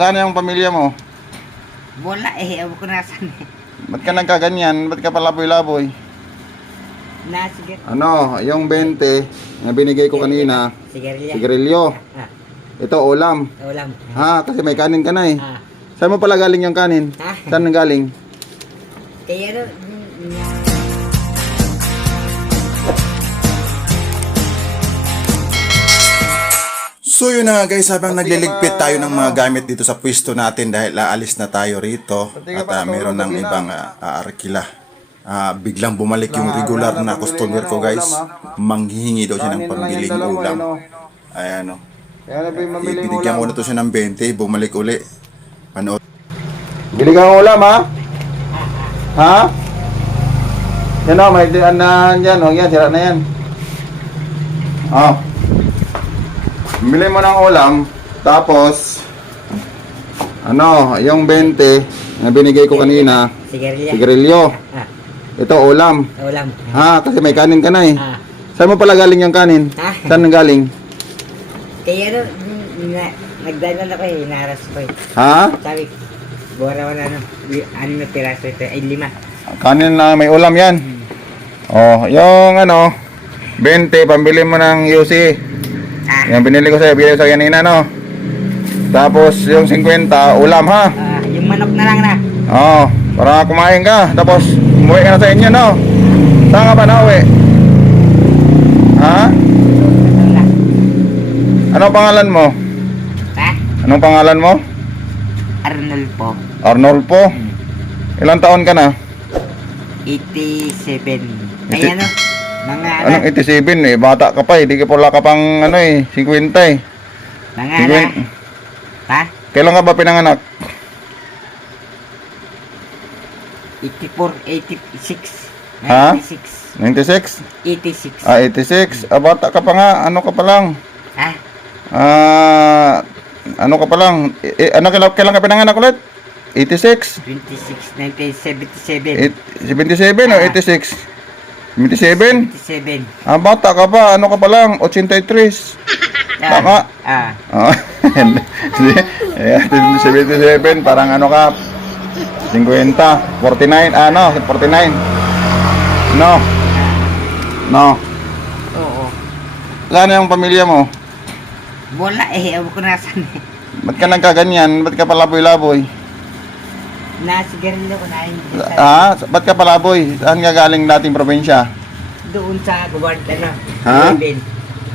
Saan yung pamilya mo? Wala eh, ewan ko nasan eh. Ba't ka nagkaganyan? Ba't ka palaboy-laboy? Sige. Ano, yung 20 na binigay ko kanina, Sigarilya. sigarilyo. Ah, Ito, ulam. ulam. Ha, kasi may kanin ka na eh. Ah, Saan mo pala galing yung kanin? ah. Saan nang galing? Kaya ano, So yun na nga guys, habang nagliligpit tayo ng mga gamit dito sa pwesto natin dahil aalis na tayo rito at mayroon ng ibang aarkila. Biglang bumalik yung regular na customer ko guys. Manghihingi daw siya ng pambiling ulam. Ayan o. Binigyan ko na to siya ng 20, bumalik uli. Panood. Bili ka ng ulam ha? Ha? Yan o, may andahan dyan. O yan, sira na yan. O. Bili mo ng ulam. Tapos, ano, yung 20 na binigay ko kanina, sigarilya. sigarilyo. Ah, Ito, ulam. ulam. Ha, kasi may kanin ka na eh. Ah, Saan mo pala galing yung kanin? Ah. Saan nang galing? kaya ano, nagdanan ako eh, inaras ko eh. Ha? Sabi, bora wala ano, na piraso ito, ay 5. Kanin na may ulam yan. Oh, yung ano, 20, pambili mo ng UC. Ah, Yung binili ko sa'yo, binili ko sa kanina, no? Tapos, yung 50, ulam, ha? yung manok na lang na. Oo, para kumain ka. Tapos, umuwi ka na sa inyo, no? Saan ka ba na uwi? Ha? Ano na? Anong pangalan mo? Ha? Anong pangalan mo? Arnold po. Arnolfo. Ilang taon ka na? 87. Ay Iti- ano, mga ano, Anong 87 eh? Bata ka pa eh. Di ka pala ka pang ano eh, 50 eh. mga ano, ha? Kailan ka ba pinanganak? 84, 86. Ha? 96. 96? 86. 86. Bata ka pa nga. Ano ka pa lang? Ha? Ano ka pa lang? Kailan ka pinanganak ulit? 86? 26, 1977. 77 o 86? 77? 77. Bata ka pa. Ano ka pa lang? 83. Tama. Ah. Ayan, 77. Parang ano ka? 50. 49. 49. No. No. Oo. Saan yung pamilya mo? Wala eh, ewan ko nasan eh. Ba't ka nagkaganyan? Ba't ka palaboy-laboy? Nasigarilyo ko na yun. Ba't ka palaboy? Saan ka galing dating probinsya? Doon sa guard, ano? Ha? Ruben.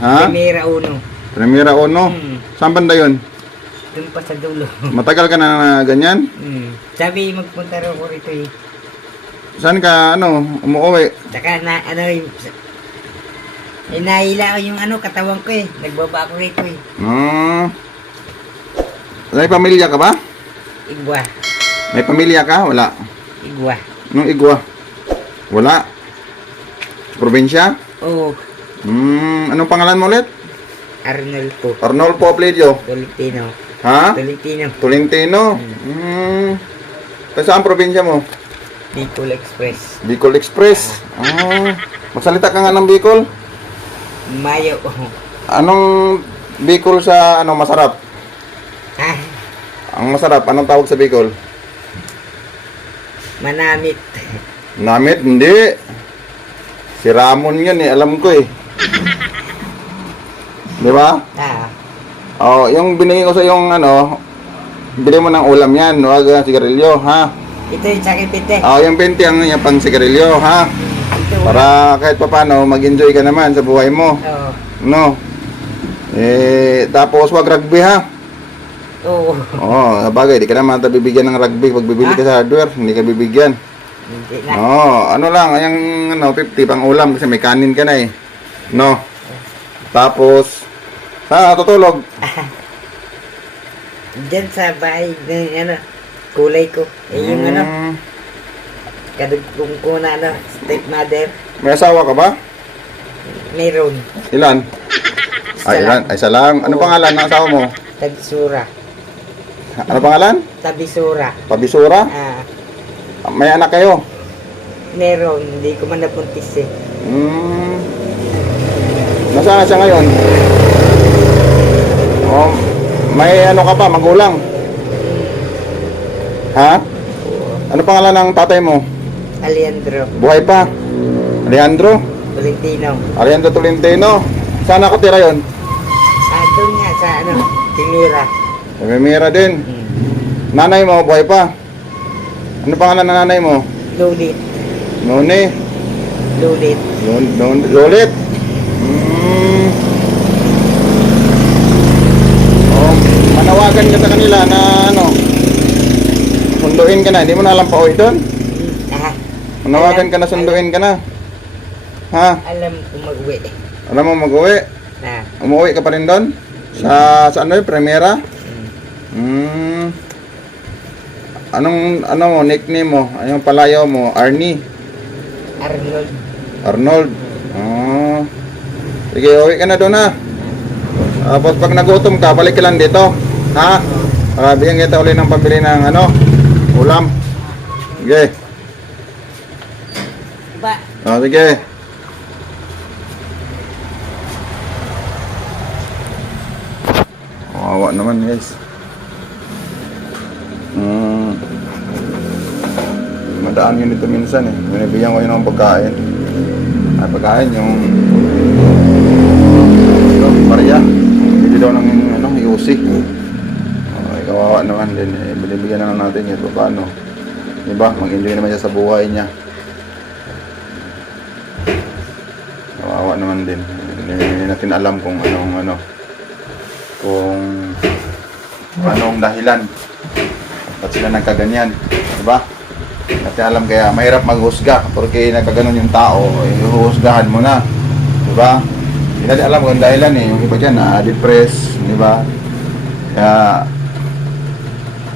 Ha? Primera Uno. Primera Uno? Hmm. Saan banda yun? Doon pa sa dulo. Matagal ka na ganyan? Sabi, magpunta rin ko rito eh. Saan ka, umuwi? Tsaka na, ano yung... nahila ko yung ano, katawan ko eh. Nagbaba ako rito eh. May pamilya ka ba? Igwa. May pamilya ka? Wala. Igwa. Anong igwa? Wala. Sa probinsya? Oo. Anong pangalan mo ulit? Arnold po. Arnolfo Apledio. Tolentino. Ha? Tolentino. Tolentino? Saan probinsya mo? Bicol Express. Bicol Express. Magsalita ka nga ng Bicol. Mayo. Anong Bicol sa masarap? Ha? Ang masarap, anong tawag sa Bicol? Manamit. Namit? Hindi. Si Ramon yun eh, alam ko eh. Di ba? Ah. Yung binigay ko sa yung bili mo ng ulam yan, huwag sigarilyo, ha? Ito yung sakin pinte. Yung 20 yung pang sigarilyo, ha? Ito. Para kahit pa paano, mag-enjoy ka naman sa buhay mo. Oo. No? Tapos wag rugby, ha? Oo. Sabagay, di ka naman bibigyan ng rugby pag bibili ka sa hardware, hindi ka bibigyan. Hindi na. Ano lang, yung 50 pang ulam kasi may kanin ka na eh. No? Tapos, tutulog. Diyan sa bahay ng kulay ko. Yung kadugtong ko na stepmother. May asawa ka ba? Meron. Ilan? Ilan? Isa lang. Ano pangalan ng asawa mo? Tabisura. Ano pangalan? Tabisura. Pabisura? Ah. May anak kayo? Meron. Hindi ko man napuntis eh. Nasaan siya ngayon? May ka pa, magulang? Ha? Ano pangalan ng tatay mo? Alejandro. Buhay pa? Alejandro? Valentino. Alejandro Tolentino. Saan ako tira yon? Doon nga sa Timira. Namimira din. Nanay mo, buhay pa? Ano pangalan ng nanay mo? Lulit. Noni? Lulit. Lolit? Oh, manawagan ka sa kanila na ano, sunduin ka na, hindi mo na alam pa uwi doon? Manawagan ka na, sunduin ka na. Ha? Alam ko mag-uwi. Alam mo mag-uwi? Umuwi ka pa rin doon? Sa ano yun, Primera? Anong mo, nickname mo? Anong palayaw mo? Arnie? Arnold. Arnold? Oh. Sige, uwi ka na doon ha. Tapos pag nagutom ka, balik ka lang dito. Ha? Bigyan kita ulit ng pambili ng ano, ulam. Sige. Ba? Oh, sige. Kawawa naman guys. Madaan yun dito minsan eh. Binibigyan ko yun ng pagkain. Ay, pagkain yung ito, Maria. Hindi daw ng ano, Yusi. Ay, kawawa naman din eh. Binibigyan na lang natin ito paano. Diba? Mag-enjoy naman siya sa buhay niya. Kawawa naman din. Hindi natin alam kung anong dahilan ba't sila nagkaganyan, diba? Natin alam, kaya mahirap maghusga porque nagkaganon yung tao, ihuhusgahan mo na, diba? Hindi natin alam kung dahilan eh, yung iba dyan depressed, diba? Kaya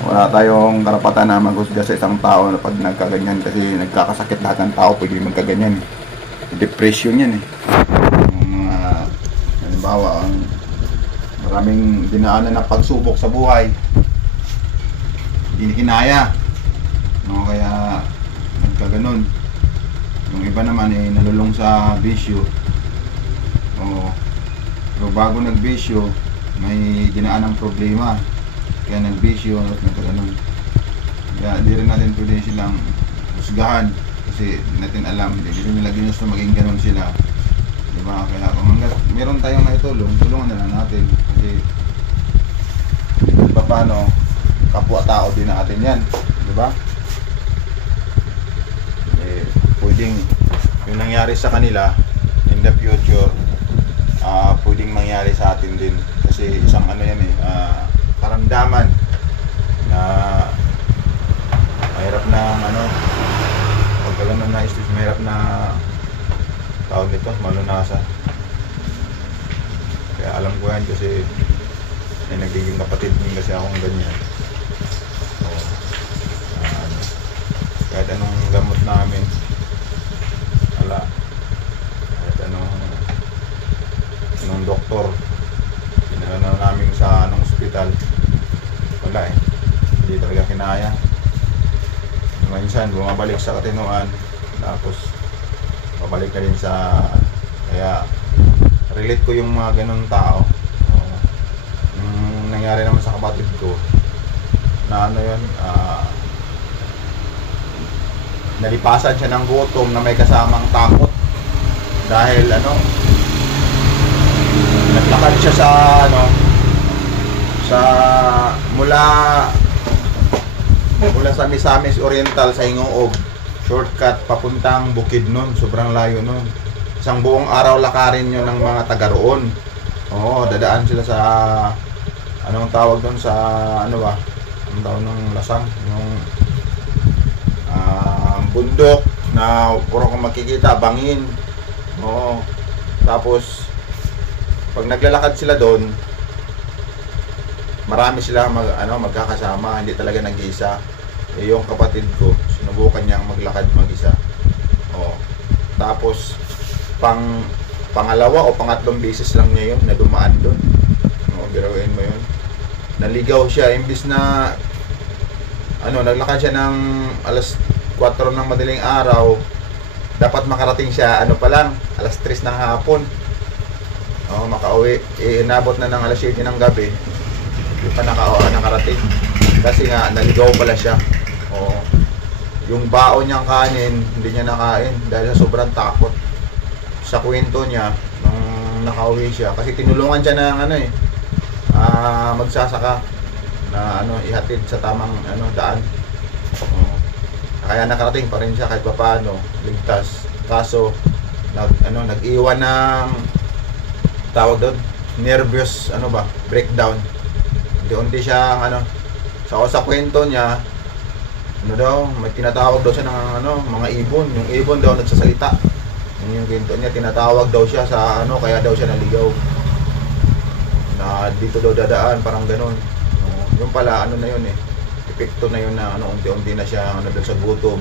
wala tayong karapatan na maghusga sa isang tao na pag nagkaganyan, kasi nagkakasakit lahat ng tao pwede magkaganyan eh. Depression yan eh. Yung mga halimbawa maraming dinaanan na pagsubok sa buhay, hindi kinaya, no? Kaya nagkaganon. Yung iba naman eh nalulong sa bisyo. Pero bago nagbisyo may dinaan ng problema, kaya nagbisyo at nagkaganon. Kaya di rin natin pwede silang husgahan kasi di natin alam, hindi nila ginusto maging ganon sila, diba? Kaya kung hanggat meron tayong naitulong, tulungan na lang natin kasi paano, kapwa-tao din natin yan, diba? Eh, pwedeng yung nangyari sa kanila in the future, pwedeng mangyari sa atin din kasi isang ano yan eh, karamdaman na mahirap na pagkaganon na istis, mahirap na tawag nito, malunasa. Kaya alam ko yan kasi may nagiging kapatid din kasi akong ganyan. Kahit anong gamot namin, wala. Kahit anong doktor, pinala na namin sa anong ospital, wala eh. Hindi talaga kinaya. Minsan bumabalik sa katinuan, tapos babalik ka din sa, kaya relate ko yung mga ganun tao. Nangyari naman sa kapatid ko na nalipasan siya ng gutom na may kasamang takot dahil naglakad siya mula sa Misamis Oriental sa Hingoog, shortcut papuntang Bukidnon, sobrang layo nun. Isang buong araw lakarin yun ng mga taga roon. Dadaan sila sa anong tawag doon sa anong tawag ng Lasang, yung bundok na puro kang makikita, bangin. Tapos pag naglalakad sila doon, marami sila magkakasama, hindi talaga nag-iisa. Yung kapatid ko, sinubukan niyang maglakad mag-isa. Tapos pangalawa o pangatlong beses lang niya yun na dumaan doon. Birawin mo yun. Naligaw siya, imbis na naglakad siya ng alas 4 ng madaling araw, dapat makarating siya pa lang alas 3 ng hapon. Makauwi, inabot na ng alas 7 ng gabi, hindi pa nakarating kasi nga naligaw pala siya. yung baon niyang kanin, hindi niya nakain dahil sa sobrang takot. Sa kwento niya, nung nakauwi siya, kasi tinulungan siya ng magsasaka na ihatid sa tamang daan. Kaya nakarating pa rin siya kahit papaano, ligtas. Kaso nag-iwan ng tawag doon, nervous breakdown. Unti-unti siya sa kwento niya, may tinatawag daw siya ng mga ibon. Yung ibon daw nagsasalita. Yung kwento niya, tinatawag daw siya sa kaya daw siya naligaw. Na dito daw dadaan, parang gano'n. Yung pala na yun epekto na yun na unti-unti na siya dahil sa gutom.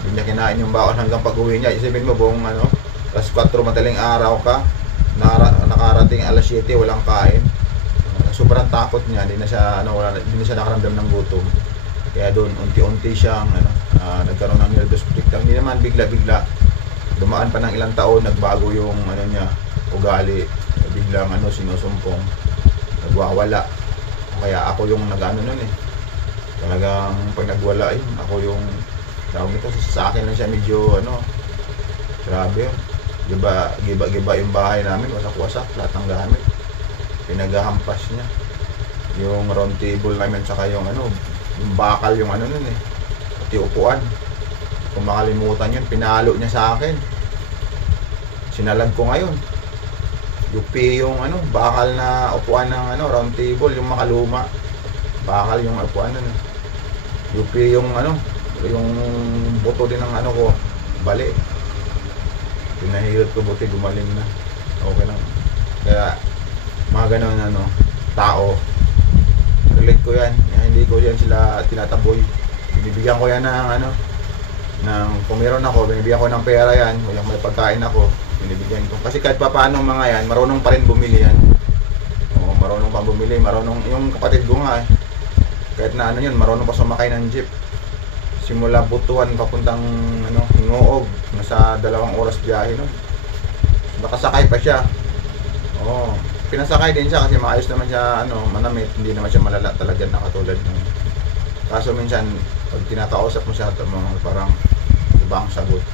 Hindi niya kinain yung baon hanggang pag-uwi niya. Isipin mo buong alas 4 madaling araw ka, nakarating alas 7 walang kain. Sobrang takot niya, hindi na siya nakaramdam ng gutom. Kaya doon unti-unti siyang nagkaroon ng nervous breakdown. Hindi naman bigla-bigla. Dumaan pa ng ilang taon, nagbago yung ugali. Biglang sinusumpong, nagwawala. Kaya ako yung nun talagang pag nagwala ako yung tawag nito, sa akin lang siya medyo grabe yun. Giba yung bahay namin, wasak-wasak, lahat ng gamit pinaghahampas niya. Yung round table namin, saka yung bakal yung pati upuan, kung makalimutan yun, pinalo niya sa akin. Sinalag ko ngayon, yupi yung bakal na upuan ng round table, yung makaluma, bakal yung upuan yupi yung yung buto din ng ko, bali. Pinahirot ko, buti gumaling na, okay lang. Kaya mga ganon tao, relate ko yan. Hindi ko yan sila tinataboy. Binibigyan ko yan ng kung meron ako, binibigyan ko ng pera yan, kung may pagkain ako, binibigyan ko. Kasi kahit pa paano mga yan, marunong pa rin bumili yan. Oo, marunong pa bumili, marunong. Yung kapatid ko nga kahit na yun, marunong pa sumakay ng jeep. Simula Butuan papuntang Hingoog, nasa 2 oras biyahe nun. Nakasakay pa siya. Oo, pinasakay din siya kasi maayos naman siya, manamit, hindi naman siya malala talaga na katulad ng. Kaso minsan, pag tinakausap mo siya, parang ibang sagot.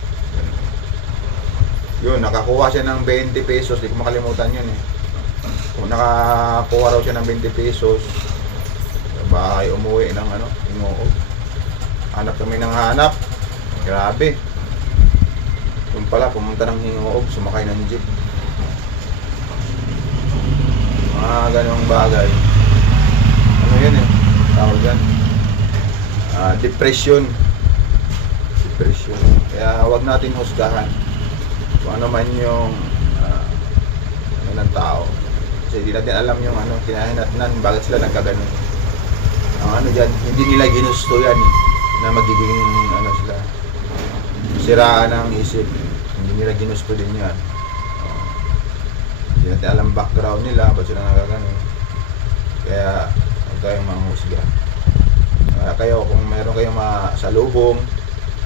Yun, nakakuha siya ng 20 pesos, di ko makalimutan yun Kung nakakuha raw siya ng 20 pesos, bahay umuwi ng Hingoog. Hanap kami ng hanap. Grabe. Yung pala, pumunta ng Hingoog, sumakay ng jeep. Mga ganong bagay. Yun tawag yan. Depression. Kaya wag natin husgahan kung ano man yung ng tao. Kasi hindi natin alam yung kinahinatnan, bakit sila nagkaganon. Ang dyan, hindi nila ginusto yan na magiging sila siraan ng isip. Hindi nila ginusto din yan. Hindi natin alam background nila, ba't sila nagkaganon. Kaya huwag tayong manghusga. Kayo, kung mayroon kayong masalubong,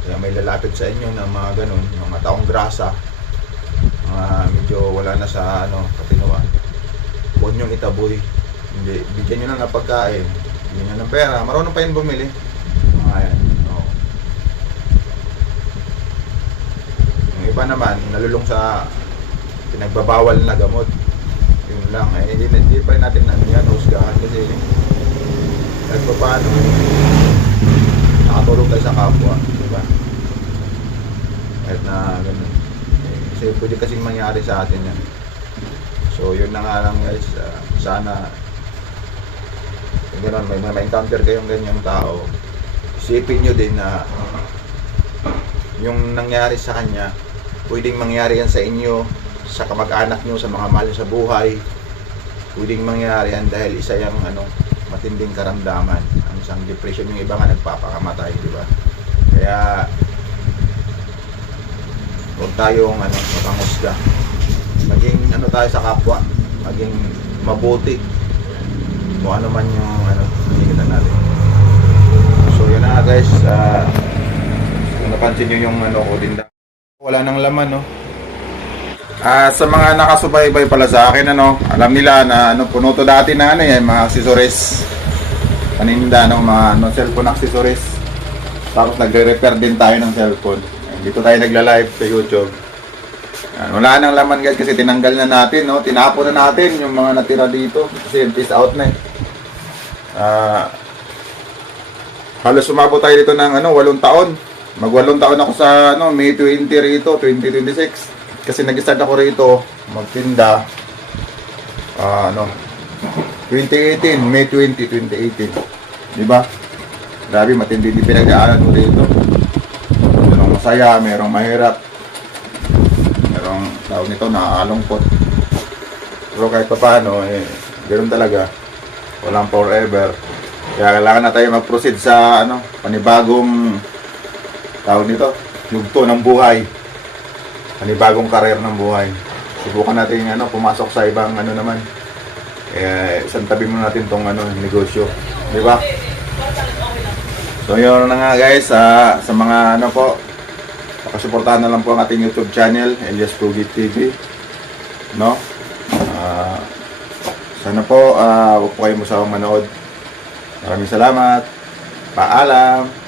kaya may lalapit sa inyo ng mga ganon, mga taong grasa, mga medyo wala na sa katinuan, huwag niyong itaboy. Hindi, bigyan nyo na ng pagkain, bigyan nyo ng pera, marunong pa yun bumili. Mga yan. Yung iba naman, nalulong sa pinagbabawal na gamot. Yun lang, hindi pa rin natin yan, husgahan kasi kahit pa paano, nakatulong tayo sa kapwa, diba? Kahit na ganun. Kasi pwede kasing mangyari sa atin yan. So yun na nga lang guys, sana kung gano'n, may ma-encounter kayong ganyang tao, isipin nyo din na yung nangyari sa kanya, pwedeng mangyari yan sa inyo, sa kamag-anak nyo, sa mga mahal sa buhay. Pwedeng mangyari yan dahil isa yung matinding karamdaman, ang isang depression. Yung iba nga nagpapakamatay, di ba? Kaya huwag tayong mapangusga. Maging tayo sa kapwa, maging mabuti kung ano man yung nakikita natin. So yun na guys, kung napansin nyo yung ko din, wala nang laman sa mga nakasubaybay pala sa akin, alam nila na puno to dati na mga accessories, paninda ng mga cellphone accessories. Tapos nagre-repair din tayo ng cellphone. Ayan, dito tayo nagla-live sa YouTube. Ayan, wala nang laman guys kasi tinanggal na natin, no? Tinapon na natin yung mga natira dito kasi peace out na eh. Halos umabot tayo dito ng 8 taon. Mag 8 taon ako sa May 20 rito, 2026. Kasi nag-start ako rito magtinda 2018, May 20, 2018. Diba? Grabe, matindi din pinag-aaral ko rito. Merong masaya, merong mahirap. Merong tawag nito, nakakalungkot. Pero kahit pa paano, ganoon talaga. Walang forever. Kaya kailangan na tayo mag-proceed sa panibagong tawag nito, yugto ng buhay. Panibagong karir ng buhay. Subukan natin pumasok sa ibang naman. Isang tabi mo natin tong negosyo. Di ba? So yun na nga guys, sa mga pakasuportahan na lang po ang ating YouTube channel, Elias Pugit TV. No? Sana po, huwag po kayo masawang manood. Maraming salamat. Paalam.